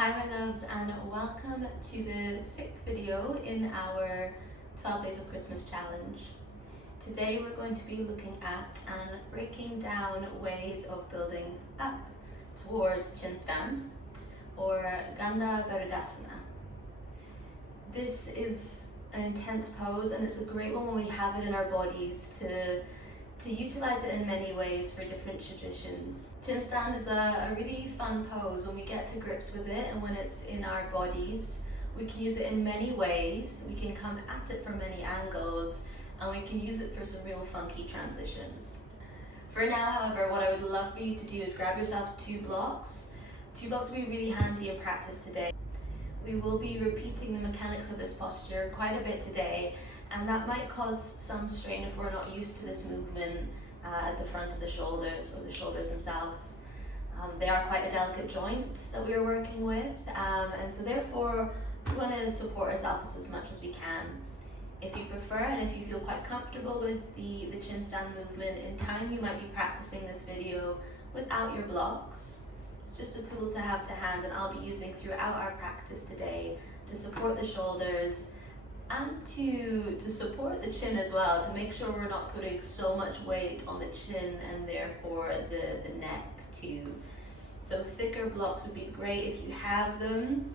Hi my loves, and welcome to the 6th video in our 12 Days of Christmas challenge. Today we're going to be looking at and breaking down ways of building up towards chin stand or Ganda Bherudasana. This is an intense pose and it's a great one when we have it in our bodies to utilize it in many ways for different traditions. Chin stand is a really fun pose when we get to grips with it and when it's in our bodies. We can use it in many ways, we can come at it from many angles, and we can use it for some real funky transitions. For now, however, what I would love for you to do is grab yourself two blocks. Two blocks will be really handy in practice today. We will be repeating the mechanics of this posture quite a bit today, and that might cause some strain if we're not used to this movement at the front of the shoulders or the shoulders themselves. They are quite a delicate joint that we are working with, and so therefore we want to support ourselves as much as we can. If you prefer and if you feel quite comfortable with the chin stand movement, in time you might be practicing this video without your blocks. It's just a tool to have to hand, and I'll be using throughout our practice today to support the shoulders and to support the chin as well, to make sure we're not putting so much weight on the chin and therefore the neck too. So thicker blocks would be great if you have them.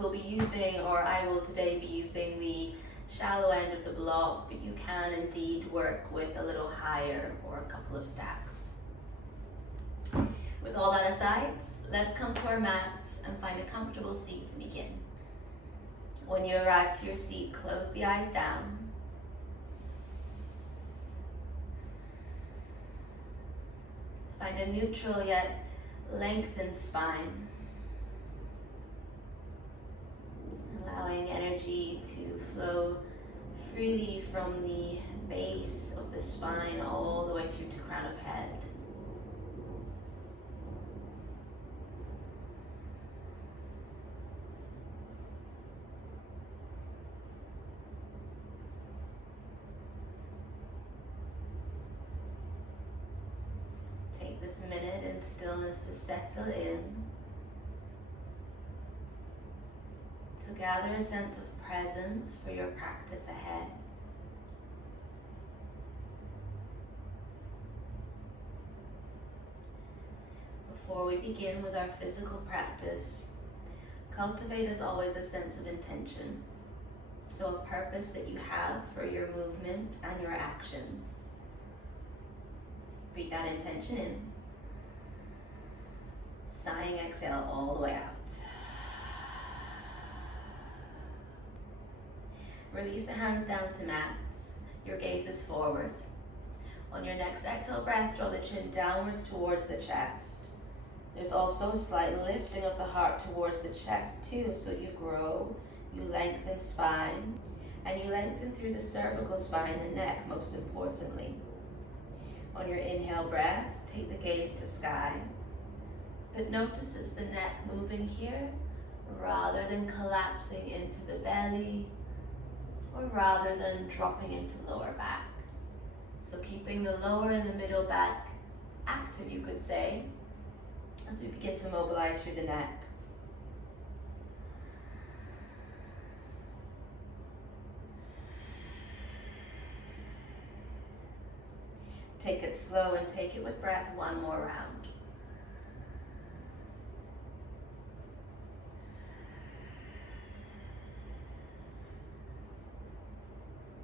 We'll be using, or I will today be using, the shallow end of the block, but you can indeed work with a little higher or a couple of stacks. With all that aside, let's come to our mats and find a comfortable seat to begin. When you arrive to your seat, close the eyes down. Find a neutral yet lengthened spine, allowing energy to flow freely from the base of the spine all the way through to crown of head. Take this minute in stillness to settle in, to gather a sense of presence for your practice ahead. Before we begin with our physical practice, cultivate as always a sense of intention. So a purpose that you have for your movement and your actions. Breathe that intention in. Sighing exhale all the way out. Release the hands down to mats. Your gaze is forward. On your next exhale breath, draw the chin downwards towards the chest. There's also a slight lifting of the heart towards the chest too, so you grow, you lengthen spine, and you lengthen through the cervical spine, the neck most importantly. On your inhale breath, take the gaze to sky, but notice is the neck moving here rather than collapsing into the belly or rather than dropping into lower back. So keeping the lower and the middle back active, you could say, as we begin to mobilize through the neck. Take it slow and take it with breath one more round.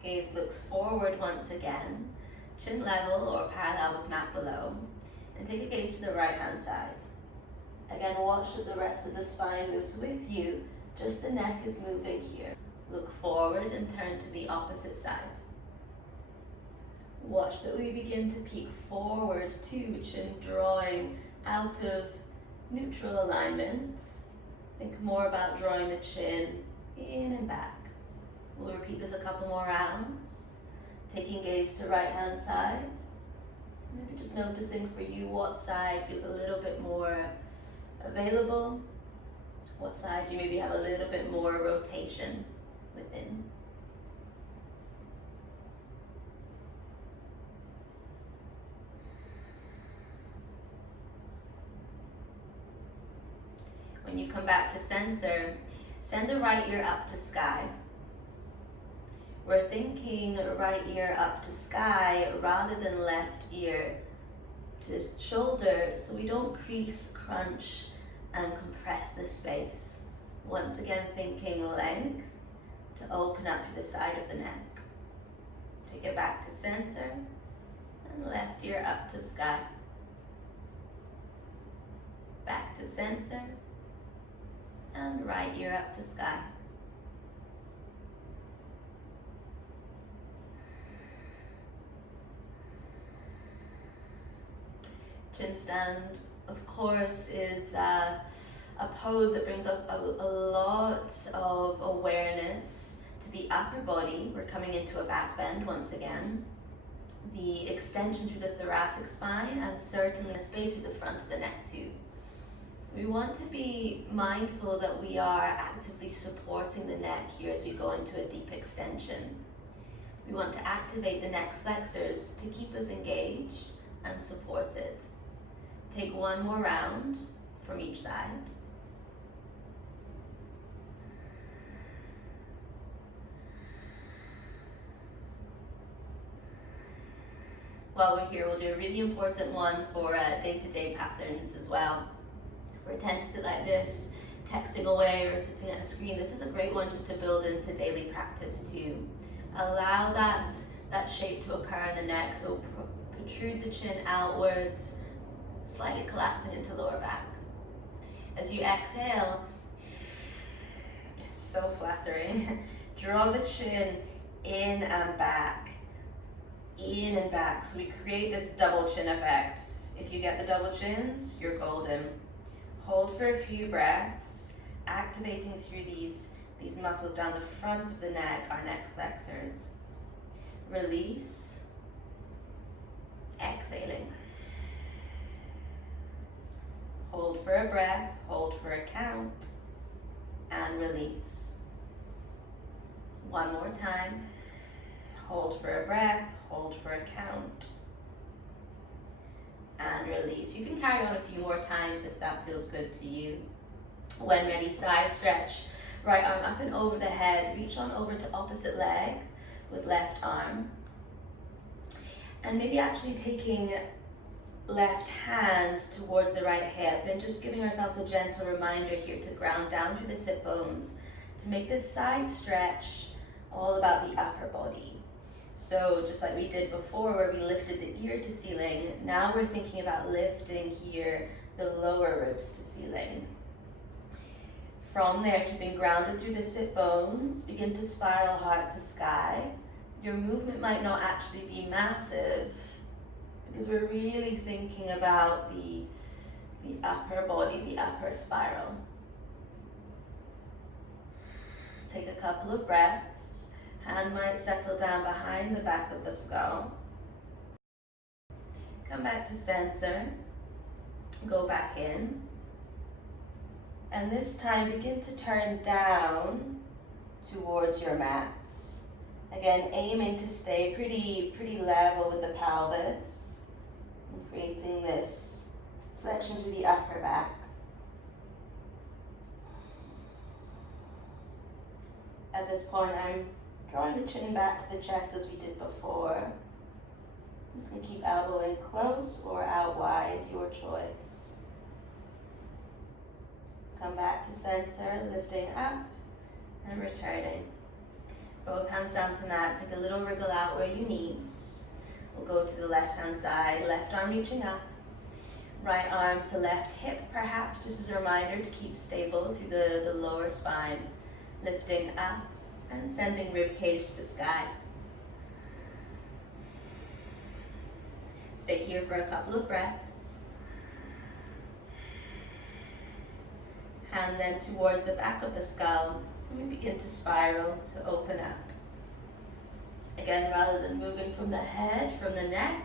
Gaze looks forward once again, chin level or parallel with mat below, and take a gaze to the right hand side. Again, watch that the rest of the spine moves with you, just the neck is moving here. Look forward and turn to the opposite side. Watch that we begin to peek forward too, chin drawing out of neutral alignment. Think more about drawing the chin in and back. We'll repeat this a couple more rounds. Taking gaze to right hand side. Maybe just noticing for you what side feels a little bit more available, what side you maybe have a little bit more rotation within. When you come back to center, send the right ear up to sky. We're thinking right ear up to sky rather than left ear to shoulder, so we don't crease, crunch, and compress the space. Once again, thinking length to open up through the side of the neck. Take it back to center, and left ear up to sky. Back to center, and right ear up to sky. Chin stand, of course, is a pose that brings up a lot of awareness to the upper body. We're coming into a back bend once again. The extension through the thoracic spine, and certainly the space through the front of the neck too. So we want to be mindful that we are actively supporting the neck here as we go into a deep extension. We want to activate the neck flexors to keep us engaged and supported. Take one more round from each side. While we're here, we'll do a really important one for day-to-day patterns as well. If we tend to sit like this, texting away or sitting at a screen, this is a great one just to build into daily practice too. Allow that shape to occur in the neck, so protrude the chin outwards, slightly collapsing into lower back. As you exhale, it's so flattering. Draw the chin in and back. In and back, so we create this double chin effect. If you get the double chins, you're golden. Hold for a few breaths, activating through these muscles down the front of the neck, our neck flexors. Release, exhaling. Hold for a breath, hold for a count, and release. One more time. Hold for a breath, hold for a count, and release. You can carry on a few more times if that feels good to you. When ready, side stretch. Right arm up and over the head. Reach on over to opposite leg with left arm. And maybe actually taking left hand towards the right hip and just giving ourselves a gentle reminder here to ground down through the sit bones, to make this side stretch all about the upper body. So just like we did before where we lifted the ear to ceiling, now we're thinking about lifting here the lower ribs to ceiling. From there, keeping grounded through the sit bones, begin to spiral heart to sky. Your movement might not actually be massive because we're really thinking about the upper body, the upper spiral. Take a couple of breaths. Hand might settle down behind the back of the skull. Come back to center. Go back in. And this time begin to turn down towards your mat. Again, aiming to stay pretty level with the pelvis and creating this flexion through the upper back. At this point, I'm drawing the chin back to the chest as we did before. You can keep elbow in close or out wide, your choice. Come back to center, lifting up and returning. Both hands down to mat, take a little wriggle out where you need. We'll go to the left hand side, left arm reaching up, right arm to left hip perhaps, just as a reminder to keep stable through the lower spine. Lifting up and sending rib cage to sky. Stay here for a couple of breaths. Hand then towards the back of the skull, and we begin to spiral to open up. Again, rather than moving from the head, from the neck,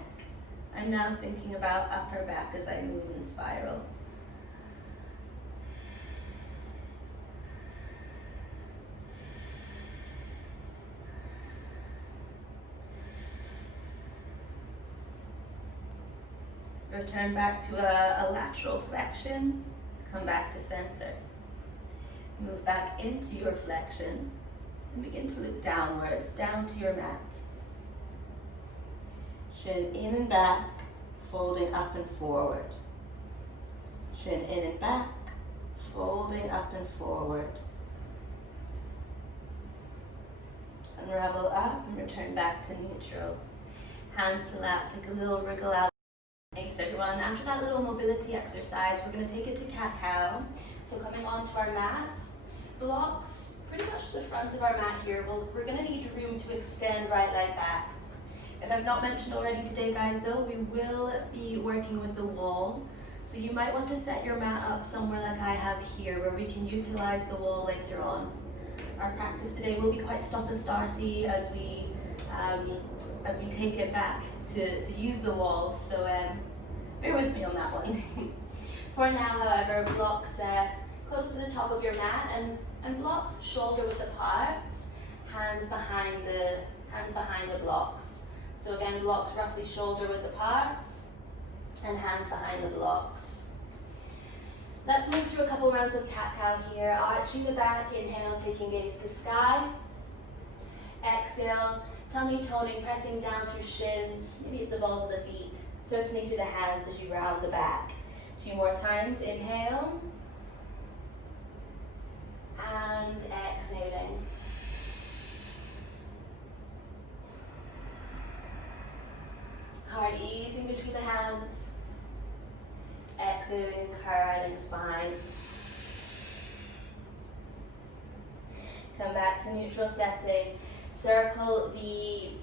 I'm now thinking about upper back as I move and spiral. Return back to a lateral flexion. come back to center. Move back into your flexion and begin to look downwards, down to your mat. Shin in and back, folding up and forward. Shin in and back, folding up and forward. Unravel up and return back to neutral. Hands to lap, take a little wriggle out. Thanks everyone. After that little mobility exercise, we're going to take it to cat-cow. So coming onto our mat, blocks pretty much the front of our mat here. We're going to need room to extend right leg back. If I've not mentioned already today, guys, though, we will be working with the wall. So you might want to set your mat up somewhere like I have here, where we can utilize the wall later on. Our practice today will be quite stop and starty as we take it back to use the wall. So bear with me on that one. For now, however, blocks close to the top of your mat and blocks shoulder width apart, hands behind the blocks. So again, blocks roughly shoulder width apart and hands behind the blocks. Let's move through a couple rounds of cat-cow here. Arching the back, inhale, taking gaze to sky. Exhale, tummy toning, pressing down through shins, maybe it's the balls of the feet, circling through the hands as you round the back. 2 more times, inhale. And exhaling. Heart easing between the hands. Exhaling, curling spine. Come back to neutral setting. Circle the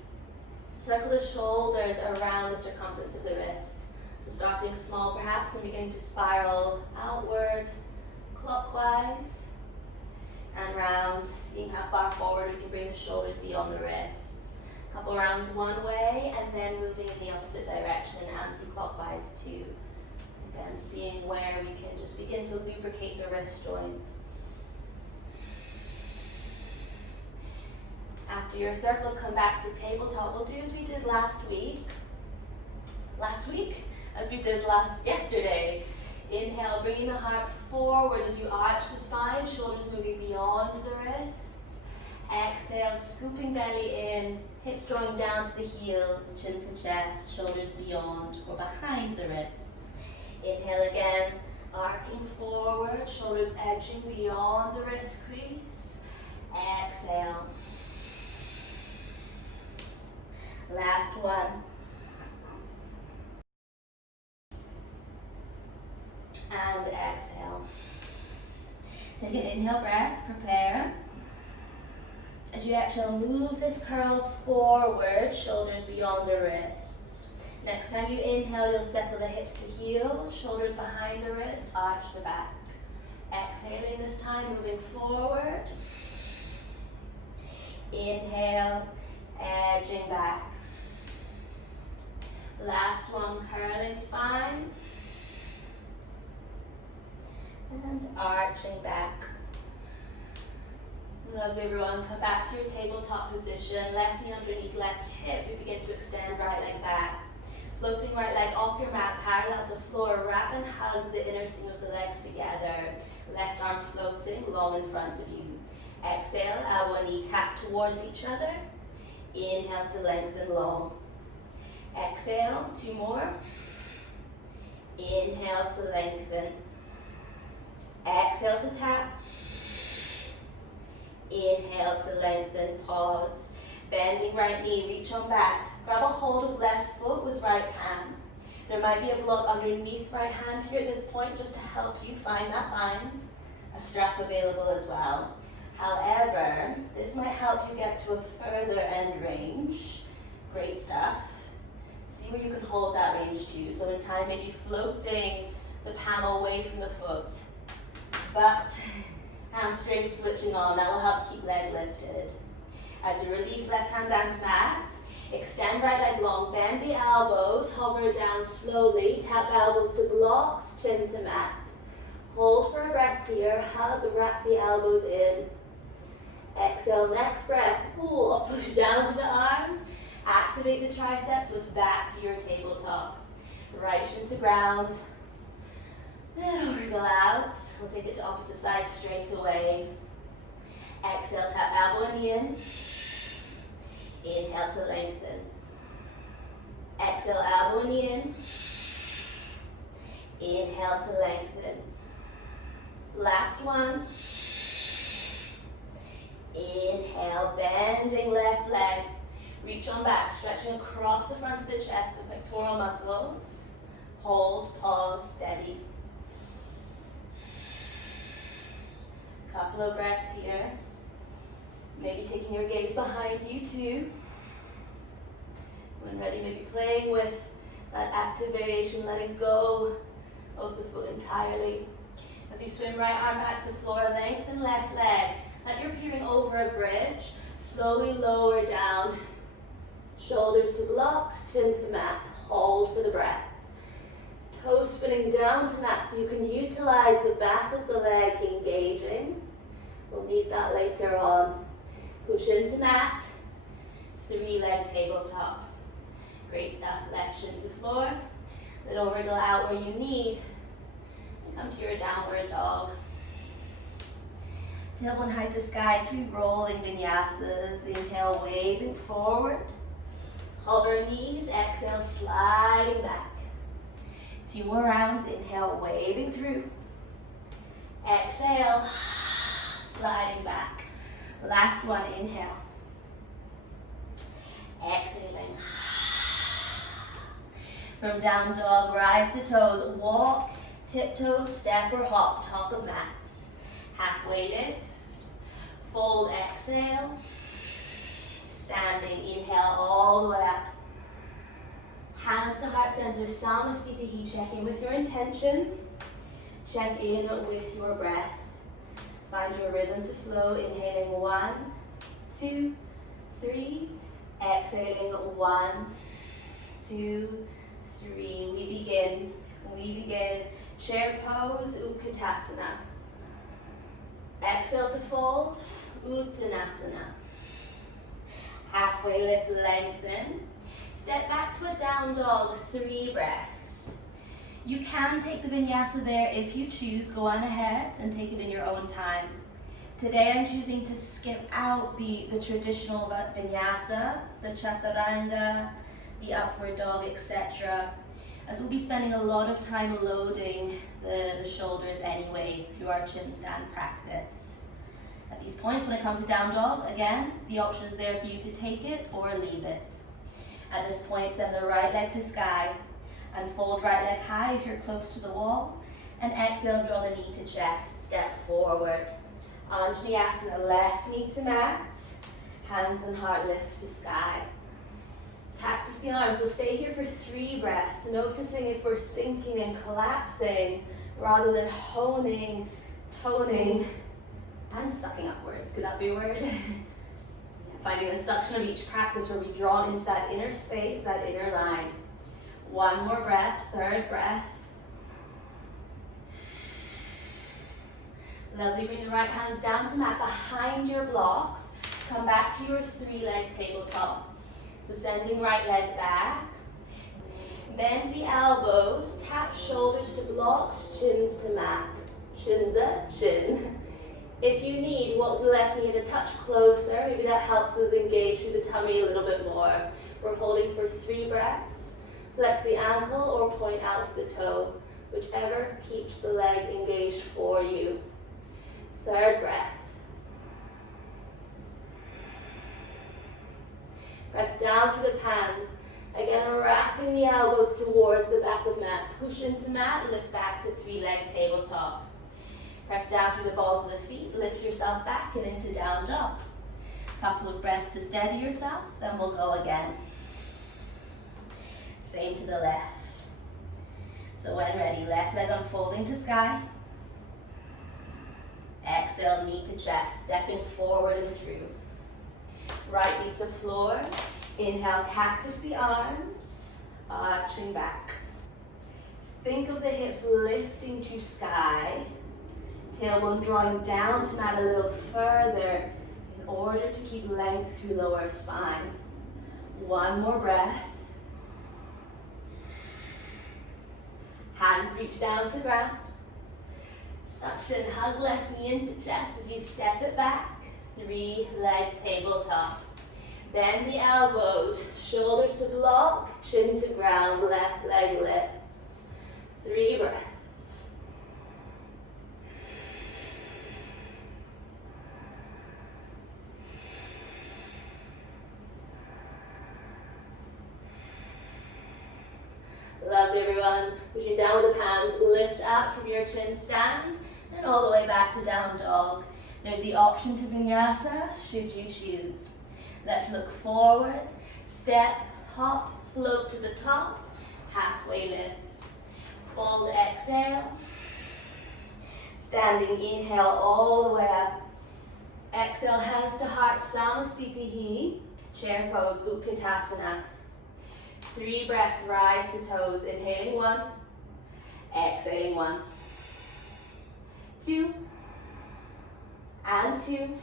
shoulders around the circumference of the wrist. So starting small perhaps and beginning to spiral outward, clockwise, and round, seeing how far forward we can bring the shoulders beyond the wrists. A couple rounds one way and then moving in the opposite direction, anti-clockwise too. Again, seeing where we can just begin to lubricate the wrist joints. After your circles, come back to tabletop. We'll do as we did yesterday. Inhale, bringing the heart forward as you arch the spine, shoulders moving beyond the wrists. Exhale, scooping belly in, hips drawing down to the heels, chin to chest, shoulders beyond or behind the wrists. Inhale again, arcing forward, shoulders edging beyond the wrist crease. Exhale. Last one. And exhale. Take an inhale breath, prepare. As you exhale, move this curl forward, shoulders beyond the wrists. Next time you inhale, you'll settle the hips to heels, shoulders behind the wrists, arch the back. Exhaling this time, moving forward. Inhale, edging back. Last one, curling spine. And arching back. Lovely, everyone. Come back to your tabletop position. Left knee underneath left hip. We begin to extend right leg back. Floating right leg off your mat, parallel to floor. Wrap and hug the inner seam of the legs together. Left arm floating long in front of you. Exhale, elbow and knee tap towards each other. Inhale to lengthen long. Exhale, 2 more. Inhale to lengthen. Exhale to tap. Inhale to lengthen, pause. Bending right knee, reach on back. Grab a hold of left foot with right hand. There might be a block underneath right hand here at this point just to help you find that bind. A strap available as well. However, this might help you get to a further end range. Great stuff. See where you can hold that range too. So in time, maybe floating the palm away from the foot. But hamstrings switching on, that will help keep leg lifted. As you release left hand down to mat, extend right leg long, bend the elbows, hover down slowly, tap elbows to blocks, chin to mat. Hold for a breath here, hug, wrap the elbows in. Exhale, next breath, pull, push down to the arms, activate the triceps, lift back to your tabletop. Right shin to ground, Then wriggle out. We'll take it to opposite side straight away. Exhale, tap elbow and knee in. Inhale to lengthen. Exhale, elbow and knee in. Inhale to lengthen. Last one. Inhale, bending left leg. Reach on back, stretching across the front of the chest, the pectoral muscles. Hold, pause, steady. Couple of breaths here. Maybe taking your gaze behind you too. When ready, maybe playing with that active variation, letting go of the foot entirely. As you swim right arm back to floor, lengthen left leg. Like you're peering over a bridge. Slowly lower down. Shoulders to blocks, chin to mat. Hold for the breath. Toes spinning down to mat so you can utilize the back of the leg engaging. We'll need that later on. Push into mat. 3-leg tabletop. Great stuff. Left shin to floor. Little wriggle out where you need. And come to your downward dog. Tailbone high to sky, 3 rolling vinyasas. Inhale, waving forward. Hover knees, exhale, sliding back. 2 more rounds, inhale, waving through. Exhale, sliding back. Last one, inhale. Exhaling. From down dog, rise to toes, walk, tiptoes, step or hop, top of mat. Halfway lift, fold, exhale. Standing, inhale all the way up. Hands to heart center, Samasthiti. Check in with your intention. Check in with your breath. Find your rhythm to flow. Inhaling 1, 2, 3. Exhaling 1, 2, 3. We begin. Chair pose, Utkatasana. Exhale to fold, Uttanasana. Halfway lift, lengthen. Step back to a down dog, 3 breaths. You can take the vinyasa there if you choose. Go on ahead and take it in your own time. Today I'm choosing to skip out the traditional vinyasa, the chaturanga, the upward dog, etc. As we'll be spending a lot of time loading the shoulders anyway through our chin stand practice. At these points, when I come to down dog, again, the option is there for you to take it or leave it. At this point, send the right leg to sky and fold right leg high if you're close to the wall. And exhale, draw the knee to chest, step forward. Anjaneyasana, left knee to mat, hands and heart lift to sky. Cactus the arms, we'll stay here for 3 breaths, noticing if we're sinking and collapsing rather than honing, toning, and sucking upwards. Could that be a word? Finding a suction of each practice where we draw into that inner space, that inner line. 1 more breath, 3rd breath. Lovely, bring the right hands down to mat behind your blocks. Come back to your 3-leg tabletop. So sending right leg back. Bend the elbows, tap shoulders to blocks, chins to mat. Chinza, chin. If you need, walk the left knee in a touch closer. Maybe that helps us engage through the tummy a little bit more. We're holding for 3 breaths. Flex the ankle or point out the toe, whichever keeps the leg engaged for you. 3rd breath. Press down through the palms. Again, wrapping the elbows towards the back of mat. Push into mat, lift back to 3-leg tabletop. Press down through the balls of the feet, lift yourself back and into down dog. Couple of breaths to steady yourself, then we'll go again. Same to the left. So when ready, left leg unfolding to sky. Exhale, knee to chest, stepping forward and through. Right knee to floor. Inhale, cactus the arms, arching back. Think of the hips lifting to sky. Tailbone drawing down to mat a little further in order to keep length through lower spine. 1 more breath. Hands reach down to ground. Suction, hug left knee into chest as you step it back. 3-leg tabletop. Bend the elbows, shoulders to block, chin to ground, left leg lifts. 3 breaths. Lovely, everyone. Pushing down with the palms, lift up from your chin stand and all the way back to down dog. There's the option to vinyasa, should you choose. Let's look forward, step, hop, float to the top, halfway lift. Fold, exhale. Standing, inhale all the way up. Exhale, hands to heart, Samasthiti, chair pose, Utkatasana. 3 breaths, rise to toes. Inhaling 1, exhaling 1. 2, and 2.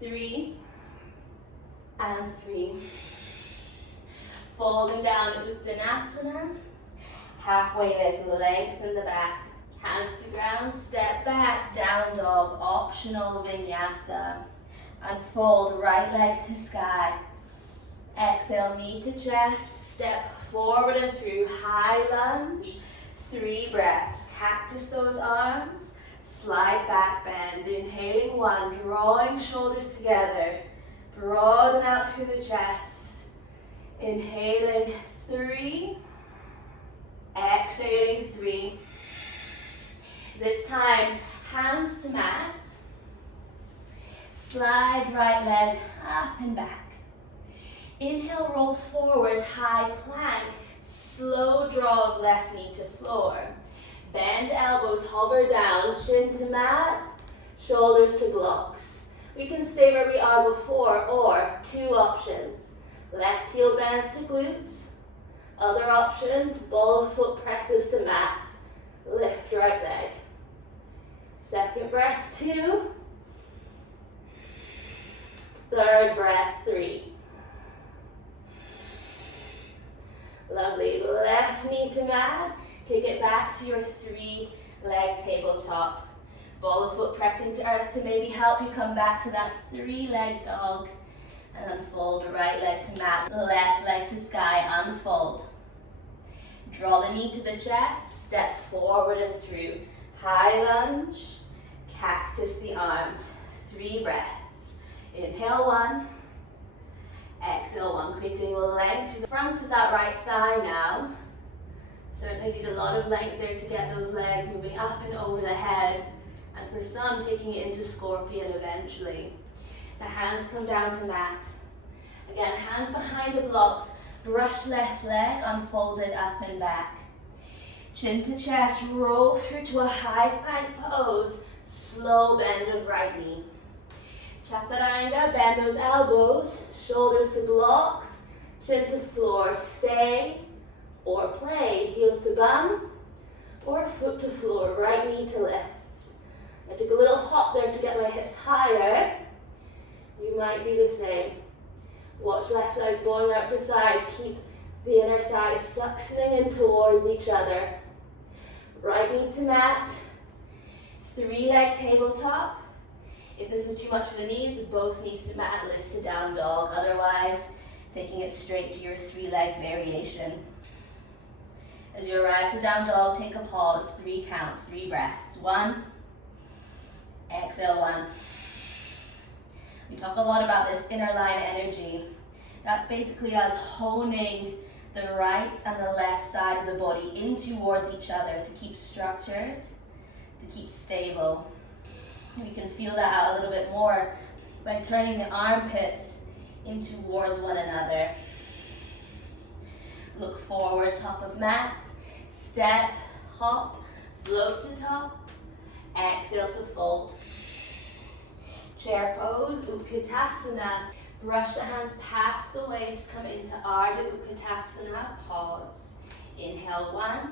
3, and 3. Folding down, Uttanasana. Halfway lift, lengthen the back. Hands to ground, step back, down dog, optional vinyasa. Unfold, right leg to sky. Exhale, knee to chest, step forward and through, high lunge. 3 breaths, cactus those arms, slide back bend. Inhaling 1, drawing shoulders together, broaden out through the chest. Inhaling 3, exhaling 3. This time, hands to mat, slide right leg up and back. Inhale, roll forward, high plank, slow draw of left knee to floor. Bend elbows, hover down, chin to mat, shoulders to blocks. We can stay where we are before, or 2 options. Left heel bends to glutes. Other option, ball of foot presses to mat. Lift right leg. Second breath, 2. Third breath, 3. Lovely, left knee to mat. Take it back to your 3-leg tabletop. Ball of foot pressing to earth to maybe help you come back to that 3-leg dog. And unfold, right leg to mat, left leg to sky, unfold. Draw the knee to the chest, step forward and through. High lunge, cactus the arms. 3 breaths. Inhale 1. Exhale 1, creating length through the front of that right thigh now. Certainly need a lot of length there to get those legs moving up and over the head. And for some, taking it into scorpion eventually. The hands come down to mat. Again, hands behind the blocks. Brush left leg, unfolded up and back. Chin to chest, roll through to a high plank pose. Slow bend of right knee. Chaturanga, bend those elbows. Shoulders to blocks, chin to floor, stay or play, heel to bum or foot to floor, right knee to lift. I took a little hop there to get my hips higher. You might do the same. Watch left leg bowing out to side, keep the inner thighs suctioning in towards each other. Right knee to mat, 3-leg tabletop. If this is too much for the knees, both knees to mat, lift to down dog. Otherwise, taking it straight to your 3-leg variation. As you arrive to down dog, take a pause, 3 counts, 3 breaths. 1, exhale 1. We talk a lot about this inner line energy. That's basically us honing the right and the left side of the body in towards each other to keep structured, to keep stable. We can feel that out a little bit more by turning the armpits in towards one another. Look forward, top of mat, step, hop, float to top, exhale to fold. Chair pose, Utkatasana. Brush the hands past the waist, come into Ardha Utkatasana, pause. Inhale 1.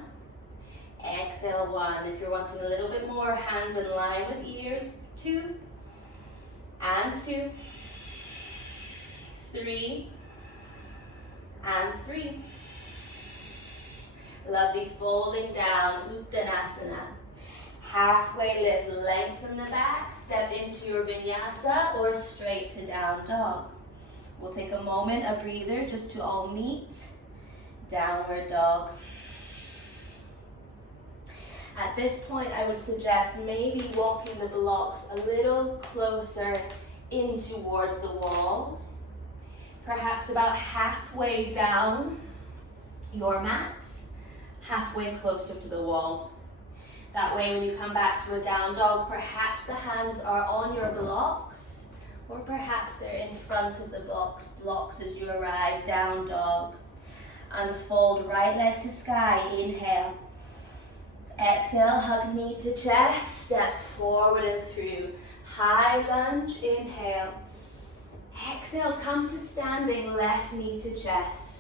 Exhale 1. If you're wanting a little bit more, hands in line with ears. 2, and 2, 3, and 3. Lovely, folding down, Uttanasana. Halfway lift, lengthen the back, step into your vinyasa or straight to down dog. We'll take a moment, a breather, just to all meet. Downward dog. At this point, I would suggest maybe walking the blocks a little closer in towards the wall. Perhaps about halfway down your mat, halfway closer to the wall. That way, when you come back to a down dog, perhaps the hands are on your blocks, or perhaps they're in front of the blocks as you arrive, down dog. Unfold right leg to sky, inhale. Exhale, hug knee to chest, step forward and through. High lunge, inhale. Exhale, come to standing, left knee to chest.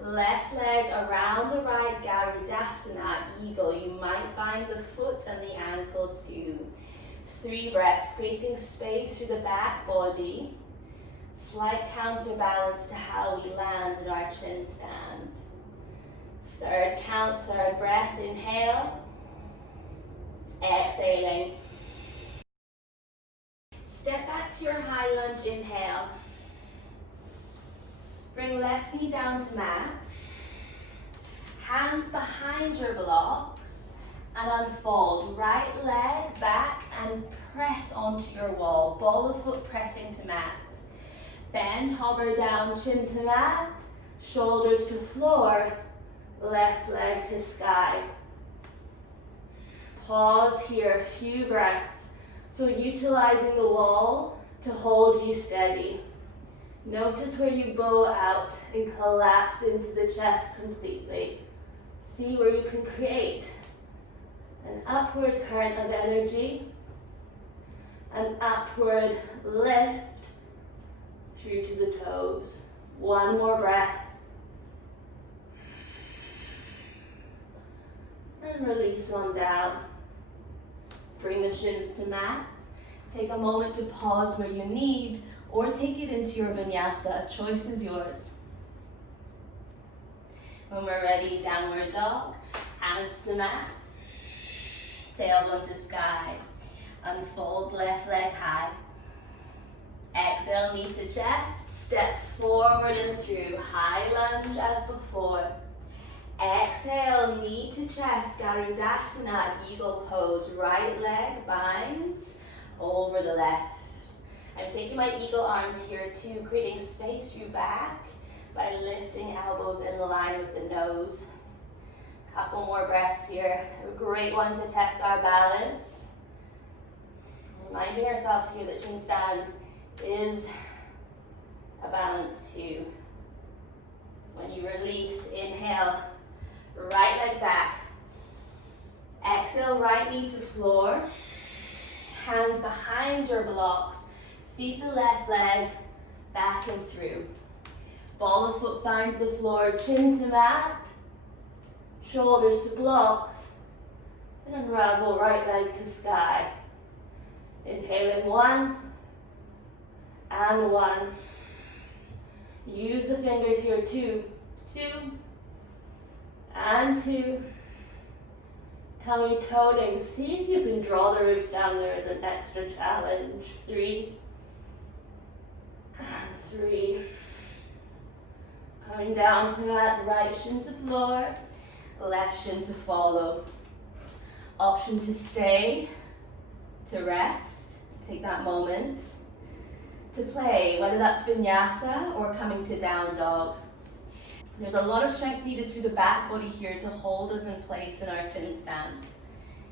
Left leg around the right, Garudasana, eagle. You might bind the foot and the ankle too. 3 breaths, creating space through the back body. Slight counterbalance to how we land in our chin stand. 3rd count, 3rd breath, inhale. Exhaling. Step back to your high lunge, inhale. Bring left knee down to mat. Hands behind your blocks and unfold. Right leg back and press onto your wall. Ball of foot pressing to mat. Bend, hover down, chin to mat. Shoulders to floor. Left leg to sky. Pause here, a few breaths. So utilizing the wall to hold you steady. Notice where you bow out and collapse into the chest completely. See where you can create an upward current of energy, an upward lift through to the toes. 1 more breath. And release on down. Bring the shins to mat. Take a moment to pause where you need, or take it into your vinyasa. Choice is yours. When we're ready, downward dog. Hands to mat. Tailbone to sky. Unfold left leg high. Exhale, knee to chest. Step forward and through. High lunge as before. Exhale, knee to chest, Garudasana, eagle pose. Right leg binds over the left. I'm taking my eagle arms here too, creating space through back by lifting elbows in line with the nose. Couple more breaths here. A great one to test our balance. Reminding ourselves here that chin stand is a balance too. When you release, inhale. Right leg back. Exhale, right knee to floor. Hands behind your blocks. Feed the left leg back and through. Ball of foot finds the floor, chin to mat. Shoulders to blocks. And unravel right leg to sky. Inhale in 1. And 1. Use the fingers here, 2. 2. And 2. Tummy toning. See if you can draw the ribs down there as an extra challenge. 3. And 3. Coming down to mat, right shin to floor, left shin to follow. Option to stay, to rest. Take that moment to play, whether that's vinyasa or coming to down dog. There's a lot of strength needed through the back body here to hold us in place in our chin stand.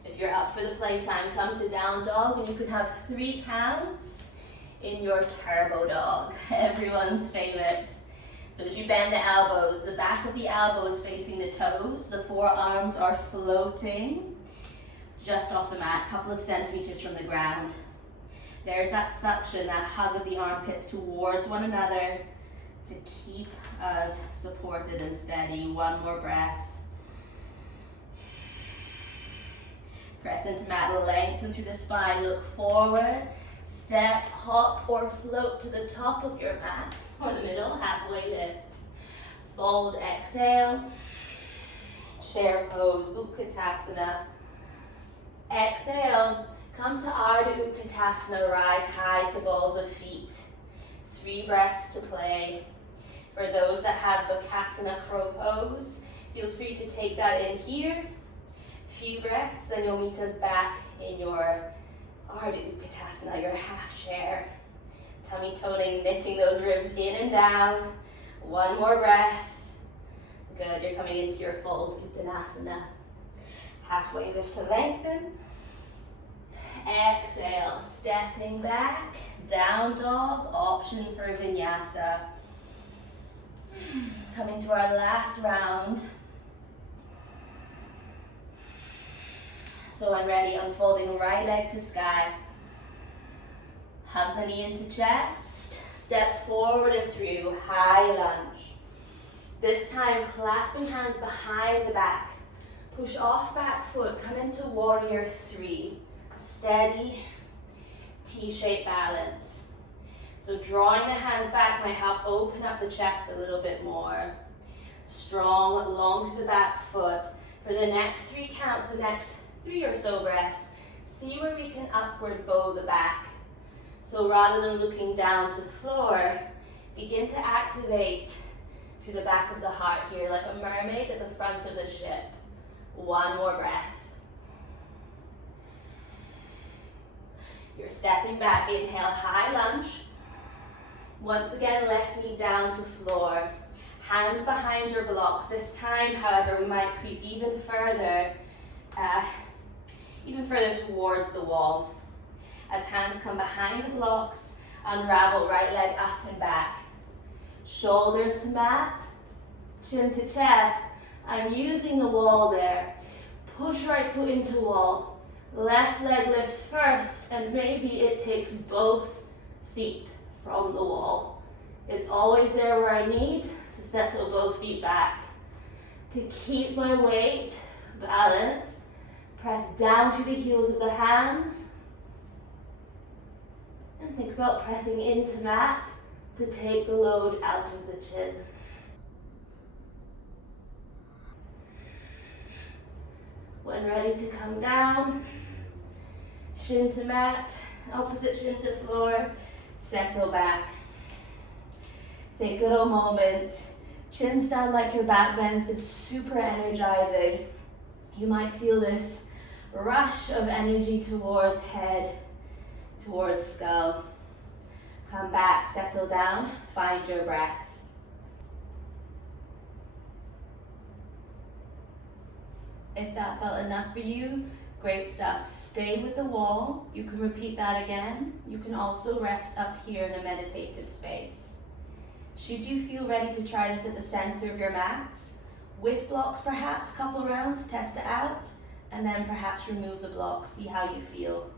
If you're up for the playtime, come to down dog and you could have 3 counts in your turbo dog, everyone's favorite. So as you bend the elbows, the back of the elbows facing the toes, the forearms are floating just off the mat, a couple of centimeters from the ground. There's that suction, that hug of the armpits towards one another to keep us supported and steady. 1 more breath. Press into mat, lengthen through the spine, look forward, step, hop, or float to the top of your mat, or the middle, halfway lift. Fold, exhale, chair pose, Utkatasana. Exhale, come to Ardha Utkatasana, rise high to balls of feet. 3 breaths to play. For those that have Bakasana crow pose, feel free to take that in here. Few breaths, then you'll meet us back in your Ardha Utkatasana, your half chair. Tummy toning, knitting those ribs in and down. 1 more breath. Good, you're coming into your fold Uttanasana. Halfway lift to lengthen. Exhale, stepping back, down dog, option for vinyasa. Coming to our last round. So when ready, unfolding right leg to sky. Hug the knee into chest. Step forward and through, high lunge. This time, clasping hands behind the back. Push off back foot, come into warrior 3. Steady T-shaped balance. So drawing the hands back might help open up the chest a little bit more. Strong, long to the back foot. For the next 3 counts, the next 3 or so breaths, see where we can upward bow the back. So rather than looking down to the floor, begin to activate through the back of the heart here, like a mermaid at the front of the ship. 1 more breath. You're stepping back, inhale, high lunge. Once again, left knee down to floor. Hands behind your blocks. This time, however, we might creep even further towards the wall. As hands come behind the blocks, unravel right leg up and back. Shoulders to mat, chin to chest. I'm using the wall there. Push right foot into wall. Left leg lifts first, and maybe it takes both feet from the wall. It's always there where I need to settle both feet back. To keep my weight balanced, press down through the heels of the hands. And think about pressing into mat to take the load out of the chin. When ready to come down, shin to mat, opposite shin to floor, settle back. Take a little moment. Chin stand like your back bends is super energizing. You might feel this rush of energy towards head, towards skull. Come back, settle down, find your breath. If that felt enough for you, great stuff. Stay with the wall. You can repeat that again. You can also rest up here in a meditative space. Should you feel ready to try this at the center of your mats, with blocks perhaps, couple rounds, test it out, and then perhaps remove the blocks, see how you feel.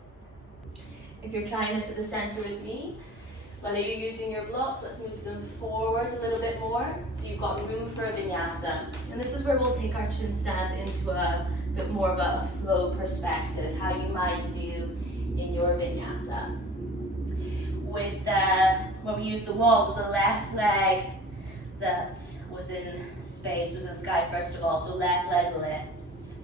If you're trying this at the center with me, whether you're using your blocks, let's move them forward a little bit more, so you've got room for a vinyasa. And this is where we'll take our chin stand into a bit more of a flow perspective, how you might do in your vinyasa. When we use the wall, it was the left leg that was in space, was in sky first of all, so left leg lifts.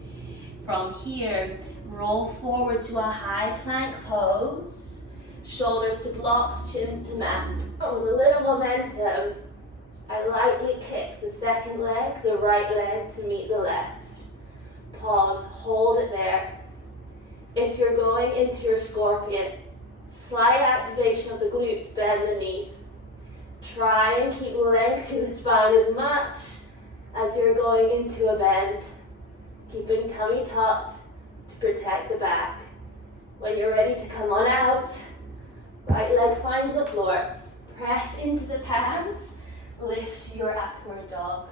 From here, roll forward to a high plank pose, shoulders to blocks, chins to mat. Oh, with a little momentum, I lightly kick the second leg, the right leg, to meet the left. Pause, hold it there. If you're going into your scorpion, slight activation of the glutes, bend the knees. Try and keep length through the spine as much as you're going into a bend, keeping tummy tucked to protect the back. When you're ready to come on out, right leg finds the floor. Press into the palms, lift to your upward dog.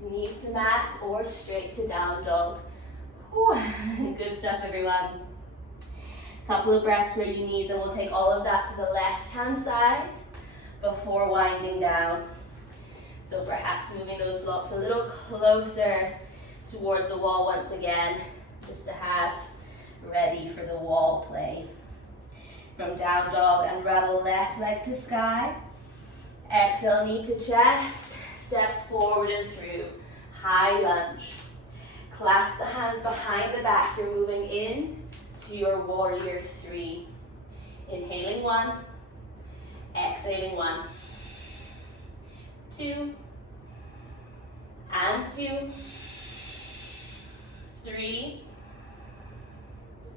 Knees to mat or straight to down dog. Whew. Good stuff, everyone. Couple of breaths where you need, then we'll take all of that to the left-hand side before winding down. So perhaps moving those blocks a little closer towards the wall once again, just to have ready for the wall play. From down dog, unravel left leg to sky. Exhale, knee to chest. Step forward and through. High lunge. Clasp the hands behind the back. You're moving in to your warrior three. Inhaling 1, exhaling 1, 2, and 2, 3,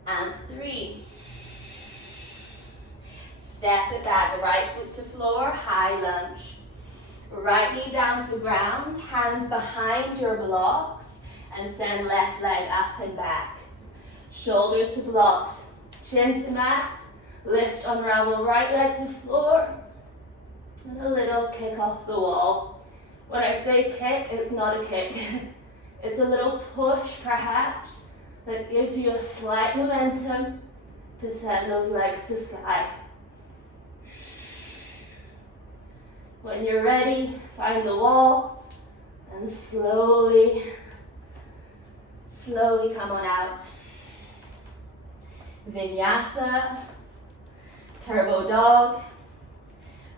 and 3. Step it back, right foot to floor, high lunge. Right knee down to ground, hands behind your blocks, and send left leg up and back. Shoulders to blocks, chin to mat, lift, unravel, right leg to floor, and a little kick off the wall. When I say kick, it's not a kick. It's a little push, perhaps, that gives you a slight momentum to send those legs to sky. When you're ready, find the wall and slowly come on out. Vinyasa, turbo dog,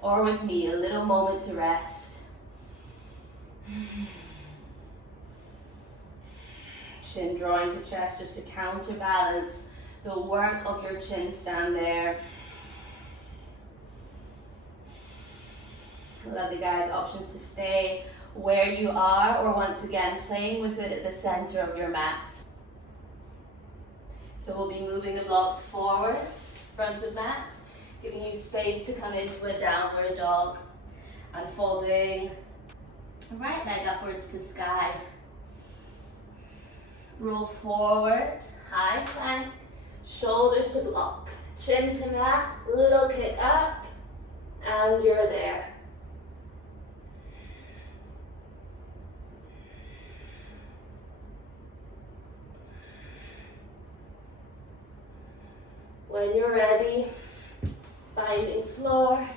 or with me, a little moment to rest. Chin drawing to chest just to counterbalance the work of your chin stand there. Lovely guys, options to stay where you are or once again playing with it at the center of your mat. So we'll be moving the blocks forward, front of mat, giving you space to come into a downward dog. And folding right leg upwards to sky. Roll forward, high plank, shoulders to block, chin to mat, little kick up, and you're there. When you're ready, finding floor,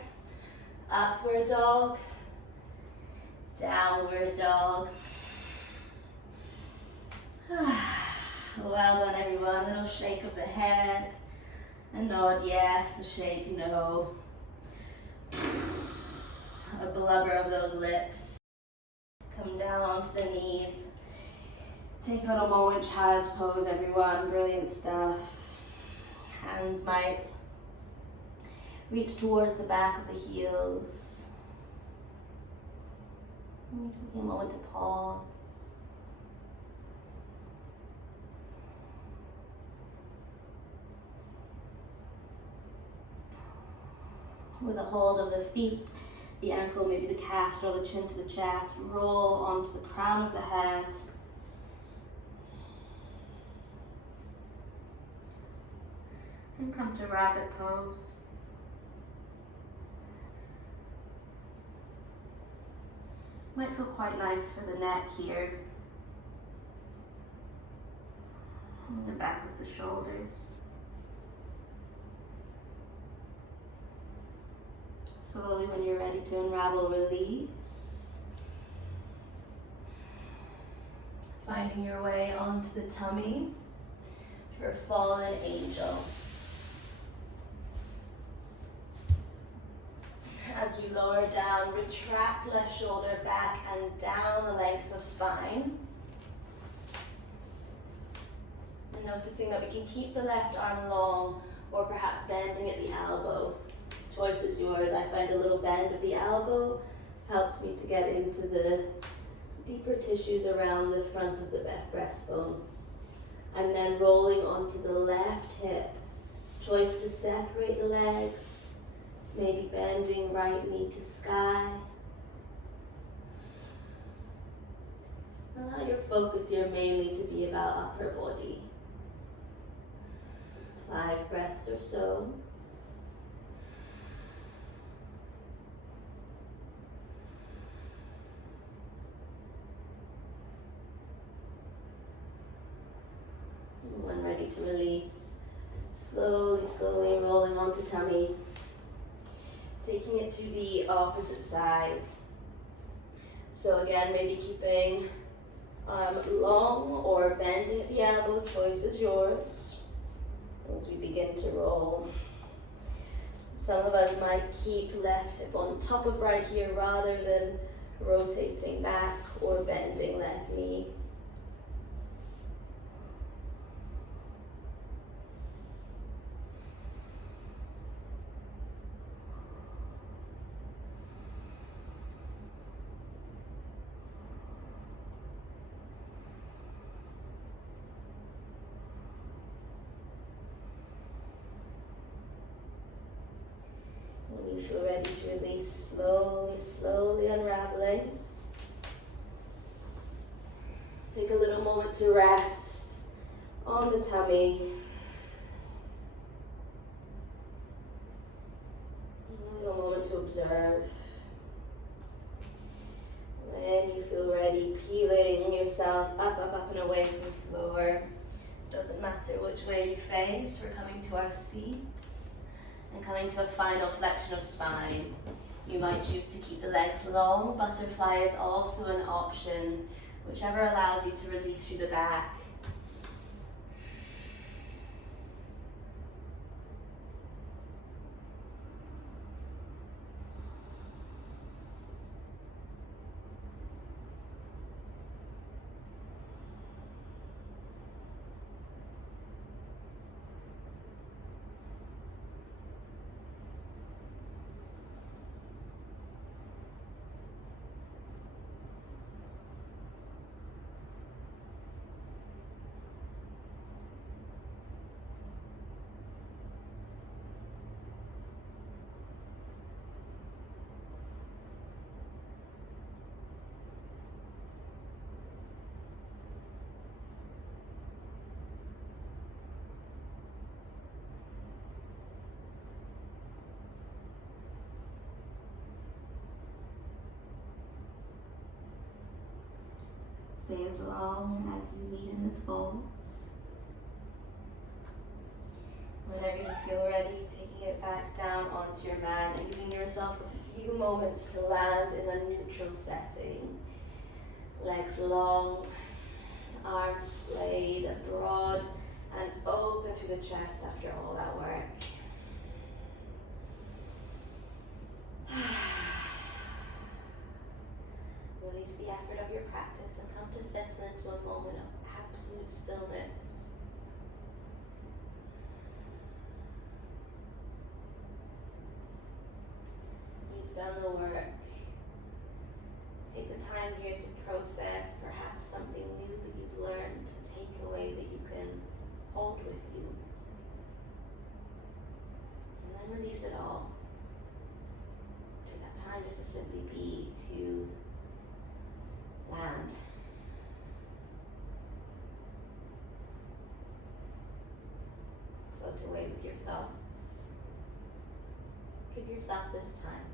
upward dog, downward dog. Well done everyone, a little shake of the head, a nod yes, a shake no, a blubber of those lips. Come down onto the knees, take out a moment, child's pose everyone, brilliant stuff. Hands might reach towards the back of the heels. Taking a moment to pause. With a hold of the feet, the ankle, maybe the calf, draw the chin to the chest, roll onto the crown of the head. And come to rabbit pose. Might feel quite nice for the neck here. And the back of the shoulders. Slowly, when you're ready to unravel, release. Finding your way onto the tummy for fallen angel. As we lower down, retract left shoulder back and down the length of spine. And noticing that we can keep the left arm long or perhaps bending at the elbow. Choice is yours. I find a little bend of the elbow helps me to get into the deeper tissues around the front of the breastbone. I'm then rolling onto the left hip. Choice to separate the legs. Maybe bending right knee to sky. Allow your focus here mainly to be about upper body. 5 breaths or so. And when ready to release, slowly rolling onto tummy. Taking it to the opposite side. So again, maybe keeping arm long or bending at the elbow, choice is yours. As we begin to roll. Some of us might keep left hip on top of right here rather than rotating back or bending left knee. feel ready to release, slowly, slowly unraveling. Take a little moment to rest on the tummy. A little moment to observe. When you feel ready, peeling yourself up and away from the floor. Doesn't matter which way you face, we're coming to our seat and coming to a final flexion of spine. You might choose to keep the legs long. Butterfly is also an option, whichever allows you to release through the back. Stay as long as you need in this fold. Whenever you feel ready, taking it back down onto your mat and giving yourself a few moments to land in a neutral setting. Legs long, arms splayed, broad and open through the chest after all that work. Release the effort of your practice and come to settle into a moment of absolute stillness. You've done the work. Take the time here to process perhaps something new that you've learned, to take away that you can hold with you. And then release it all. Take that time just to simply be, to land. Float away with your thoughts. Give yourself this time.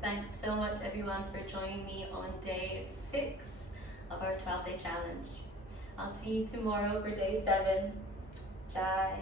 Thanks so much everyone for joining me on day 6 of our 12-day challenge. I'll see you tomorrow for day 7. Jai.